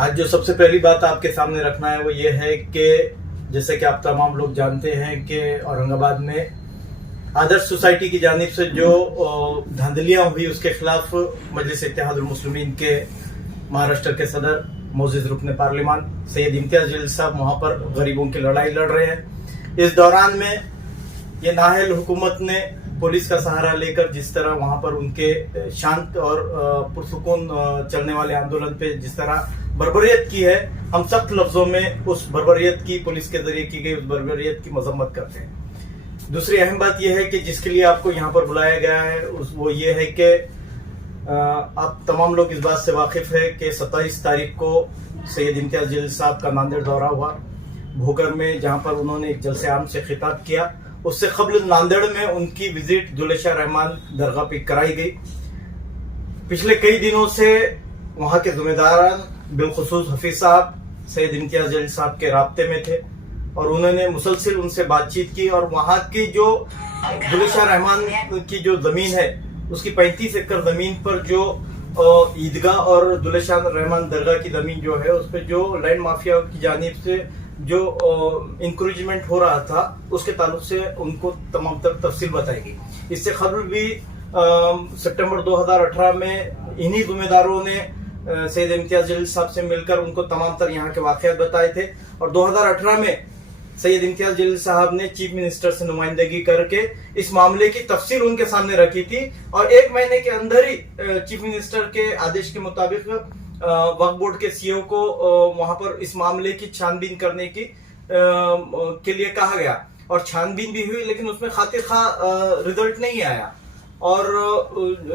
आज जो सबसे पहली बात आपके सामने रखना है वो ये है कि जैसे कि आप तमाम लोग जानते हैं कि औरंगाबाद में आदर्श सोसाइटी की जानिब से जो धांधलियां हुई उसके खिलाफ मजलिस इत्तेहादुल मुस्लिमीन के महाराष्ट्र के सदर मोअज़्ज़िज़ रुकन पार्लिमान सैयद इम्तियाज जलील साहब वहां पर गरीबों की लड़ाई लड़ रहे हैं। इस दौरान में ये नाअहल हुकूमत ने पुलिस का सहारा लेकर जिस तरह वहां पर उनके शांत और पुरसुकून चलने वाले आंदोलन पे जिस तरह बर्बरियत की है, हम सख्त लफ्जों में उस बर्बरियत की, पुलिस के जरिए की गई उस बर्बरियत की मजम्मत करते हैं। दूसरी अहम बात यह है कि जिसके लिए आपको यहाँ पर बुलाया गया है वो ये है कि आप तमाम लोग इस बात से वाकिफ है कि 27 तारीख को सैयद इम्तियाज जलील साहब का नांदेड़ दौरा हुआ भोकर में, जहाँ पर उन्होंने एक जलसे आम से खिताब किया। उससे कबल नांदेड़ में उनकी विजिट दुल्हे शाह रहमान दरगाह पे कराई गई। पिछले कई दिनों से वहां के जिम्मेदारान बिलखुसूस हफीज साहब सैयद इम्तियाज जलील साहब के राब्ते में थे और उन्होंने मुसलसिल उनसे बातचीत की और वहां की जो दुल्हे शाह रहमान की जो जमीन है उसकी 35 एकड़ जमीन पर जो ईदगाह और दुल्हे शाह रहमान दरगाह की जमीन जो है उस पर जो लैंड माफिया की जानिब से जो इंक्रोचमेंट हो रहा था उसके ताल्लुक से उनको तमाम तफसील बताई गई। इससे कबल भी सितंबर 2018 में इन्हीं जिम्मेदारों ने सैयद इम्तियाज जलील साहब से मिलकर उनको तमाम तर यहाँ के वाक़यात बताए थे और 2018 में सैयद इम्तियाज जलील साहब ने चीफ मिनिस्टर से नुमाइंदगी करके इस मामले की तफसील उनके सामने रखी थी और 1 महीने के अंदर ही चीफ मिनिस्टर के आदेश के मुताबिक वक्फ बोर्ड के सीईओ को वहां पर इस मामले की छानबीन करने की के लिए कहा गया और छानबीन भी हुई, लेकिन उसमें खातिर खा रिजल्ट नहीं आया और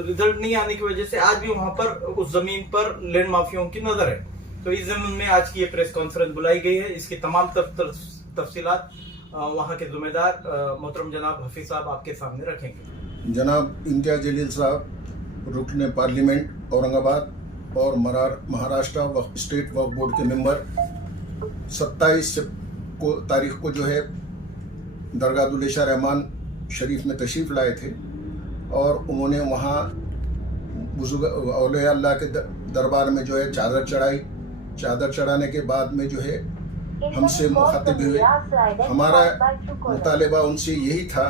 रिजल्ट नहीं आने की वजह से आज भी वहां पर उस जमीन पर लैंड माफियाओं की नजर है। तो इस जमीन में आज की ये प्रेस कॉन्फ्रेंस बुलाई गई है। इसकी तमाम तफसीलात वहां के जिम्मेदार मोहतरम जनाब हफीज साहब आपके सामने रखेंगे। जनाब इम्तियाज जलील साहब रुकन पार्लियामेंट औरंगाबाद और महाराष्ट्र स्टेट वक्फ बोर्ड के मेंबर 27 तारीख को जो है दरगाह दुल्हे शाह रहमान शरीफ में तशरीफ़ लाए थे और उन्होंने वहाँ बुजुर्ग औलिया अल्लाह के दरबार में जो है चादर चढ़ाई। चादर चढ़ाने के बाद में जो है हमसे मुखातिब हुए। हमारा मुतालिबा उनसे यही था,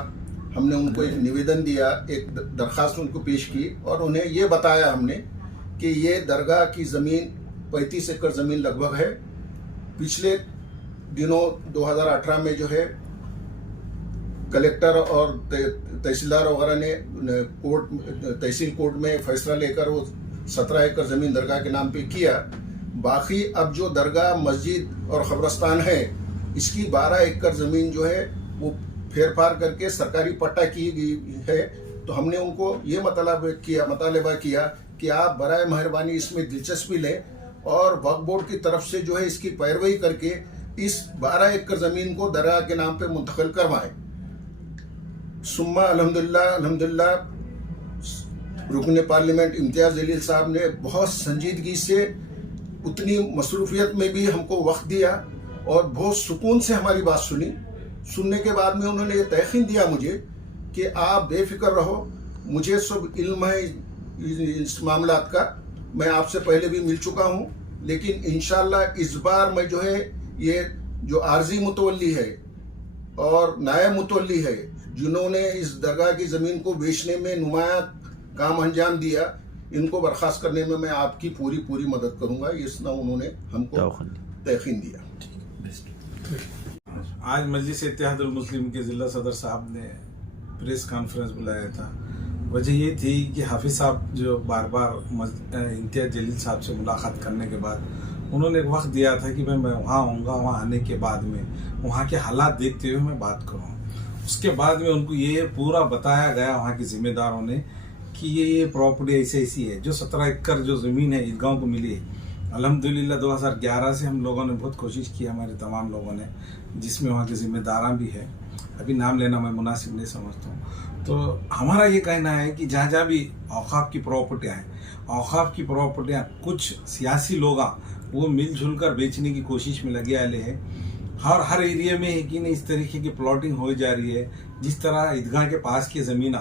हमने उनको एक निवेदन दिया, एक दरख्वास्त उनको पेश की और उन्हें ये बताया हमने कि ये दरगाह की ज़मीन 35 एकड़ ज़मीन लगभग है। पिछले दिनों 2018 में जो है कलेक्टर और तहसीलदार वगैरह ने तहसील कोर्ट में फैसला लेकर वो 17 एकड़ ज़मीन दरगाह के नाम पे किया। बाकी अब जो दरगाह मस्जिद और ख़बरस्तान है इसकी 12 एकड़ ज़मीन जो है वो फेरफार करके सरकारी पट्टा की गई है। तो हमने उनको ये मुतालबा किया कि आप बराए मेहरबानी इसमें दिलचस्पी लें और वक्फ बोर्ड की तरफ से जो है इसकी पैरवी करके इस 12 एकड़ ज़मीन को दरगाह के नाम पे मुंतकिल करवाएं। सुम्मा अल्हम्दुलिल्लाह रुकन पार्लियामेंट इम्तियाज जलील साहब ने बहुत संजीदगी से उतनी मसरूफियत में भी हमको वक्त दिया और बहुत सुकून से हमारी बात सुनी। सुनने के बाद में उन्होंने ये तयकीन दिया मुझे कि आप बेफिक्र रहो, मुझे सब इल्म है इस मामलात का, मैं आपसे पहले भी मिल चुका हूँ, लेकिन इंशाअल्लाह इस बार मैं जो है ये जो आर्जी मुतवल्ली है और नायब मुतवल्ली है जिन्होंने इस दरगाह की ज़मीन को बेचने में नुमाया काम अंजाम दिया, इनको बर्खास्त करने में मैं आपकी पूरी मदद करूंगा। इस ना उन्होंने हमको तयकीन दिया। आज मजलिस इत्तेहादुल मुस्लिम के ज़िला सदर साहब ने प्रेस कॉन्फ्रेंस बुलाया था। वजह ये थी कि हाफिज साहब जो बार इम्तियाज जलील साहब से मुलाकात करने के बाद उन्होंने एक वक्त दिया था कि मैं वहाँ आऊँगा, वहाँ आने के बाद में वहाँ के हालात देखते हुए मैं बात करूँ। उसके बाद में उनको ये पूरा बताया गया वहाँ के ज़िम्मेदारों ने कि ये प्रॉपर्टी ऐसी है। जो 17 एकड़ जो ज़मीन है ईदगाहों को मिली है, अल्हम्दुलिल्लाह 2011 से हम लोगों ने बहुत कोशिश की, हमारे तमाम लोगों ने, जिसमें वहाँ के ज़िम्मेदारान भी है, अभी नाम लेना मैं मुनासिब नहीं समझता हूँ। तो हमारा ये कहना है कि जहाँ जहाँ भी औक़ाफ़ की प्रॉपर्टियाँ हैं, औक़ाफ़ की प्रॉपर्टियाँ कुछ सियासी लोग वो मिलजुल कर बेचने की कोशिश में लगे आए हैं। हर एरिया में है कि नहीं इस तरीके की प्लॉटिंग हो जा रही है। जिस तरह ईदगाह के पास की ज़मीन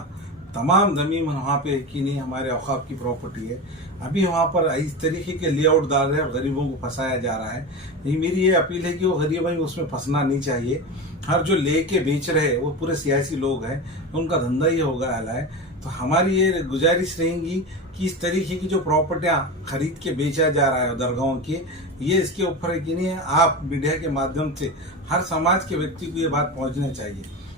तमाम ज़मीन वहाँ पे कि नहीं हमारे औकाफ की प्रॉपर्टी है। अभी वहाँ पर इस तरीके के लेआउट डाल रहे हैं और गरीबों को फंसाया जा रहा है। ये मेरी ये अपील है कि वो गरीब भाई उसमें फंसना नहीं चाहिए। हर जो लेके बेच रहे हैं वो पूरे सियासी लोग हैं, उनका धंधा ही होगा है। तो हमारी ये गुजारिश रहेगी कि इस तरीके की जो प्रॉपर्टियाँ खरीद के बेचा जा रहा है दरगाहों की, ये इसके ऊपर है कि नहीं आप मीडिया के माध्यम से हर समाज के व्यक्ति को ये बात पहुँचनी चाहिए।